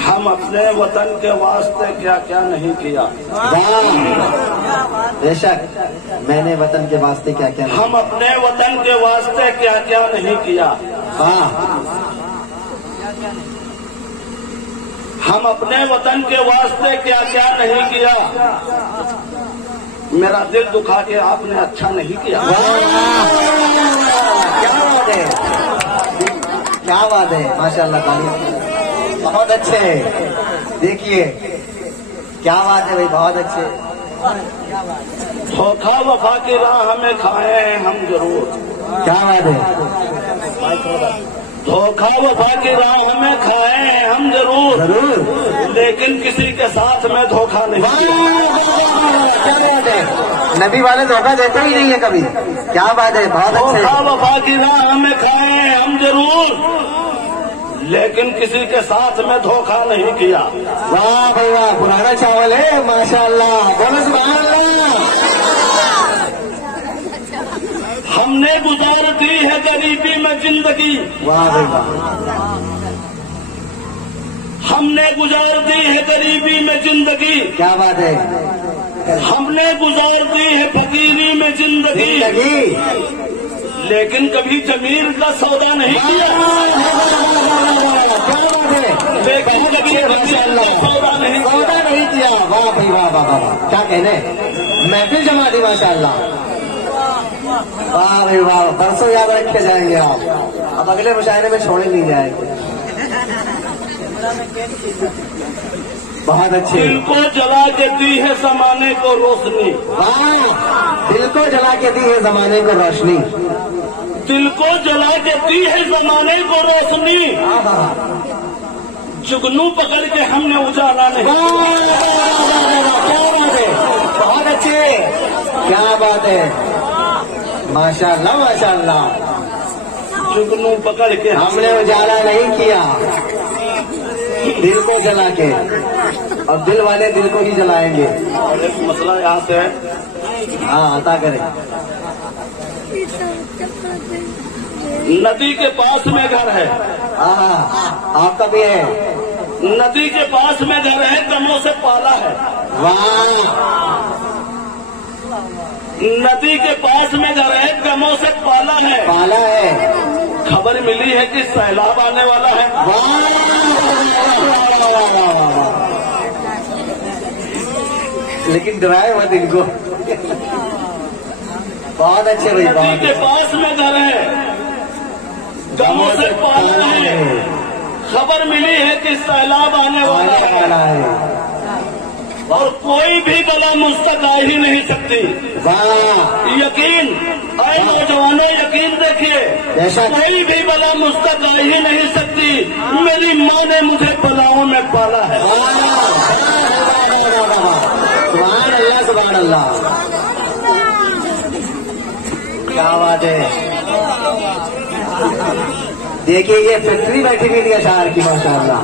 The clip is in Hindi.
हम अपने वतन के वास्ते क्या क्या नहीं किया। बेशक, मैंने वतन के वास्ते क्या क्या, हम अपने वतन के वास्ते क्या क्या नहीं किया। हम अपने वतन के वास्ते क्या क्या नहीं किया। मेरा दिल दुखा के आपने अच्छा नहीं किया। क्या बात है, क्या बात है, माशाल्लाह, बहुत अच्छे। देखिए क्या बात है भाई, बहुत अच्छे। धोखा वफा की राह में खाए हैं हम जरूर। क्या बात है, धोखा वफा की राह में खाए हैं हम जरूर, लेकिन किसी के साथ में धोखा नहीं। क्या बात है, नबी वाले धोखा देते ही नहीं है कभी। क्या बात है, बहुत अच्छे। धोखा वफा की राह में खाए हैं हम जरूर, लेकिन किसी के साथ में धोखा नहीं किया। वाह भाई वाह, पुराना चावल है, माशाल्लाह, बोलो सुभान अल्लाह। हमने गुजार दी है गरीबी में जिंदगी। वाह भाई वाह। हमने गुजार दी है गरीबी में जिंदगी। क्या बात है, हमने गुजार दी है फकीरी में जिंदगी, लेकिन कभी जमीर का सौदा नहीं किया। लेकिन कभी सौदा नहीं किया। वाह भाई वाह वाह वाह, क्या कहने, महफिल जमा दी माशाल्लाह। वाह भाई वाह, बरसों याद रखे जाएंगे आप। अब अगले मुशायरे में छोड़े नहीं जाएंगे। बहुत अच्छे। दिल को जला के दी है जमाने को रोशनी। वाह, दिल को जला के दी है जमाने को रोशनी। दिल को जला के दी है जमाने को रोशनी, जुगनू पकड़ के हमने उजाला नहीं। क्या बात है, बहुत अच्छे, क्या बात है, माशाल्लाह माशाल्लाह। जुगनू पकड़ के हमने उजाला नहीं किया, दिल को जला के, और दिल वाले दिल को ही जलाएंगे। और एक मसला यहाँ से है। हाँ, अता करें। नदी के पास में घर है। हाँ, आपका भी है। नदी के पास में घर है, कमों से पाला है। वाह, नदी के पास में घर है, कमों से पाला है। पाला है। खबर मिली है कि सैलाब आने वाला है। वाह, लेकिन डराए मत इनको। बहुत अच्छे भाई। नदी के पास में घर है, कमों से पाला है। खबर मिली है कि सैलाब आने वाला है, और कोई भी बला मुझ तक आ ही नहीं सकती। यकीन, आए नौजवानों, यकीन देखिए, कोई भी बला मुझ तक आ ही नहीं सकती। मेरी माँ ने मुझे बलाओं में पाला है। सुभान अल्लाह, सुभान अल्लाह, क्या बात है। देखिए ये फैक्ट्री बैठी हुई थी अशार की, माशाअल्लाह।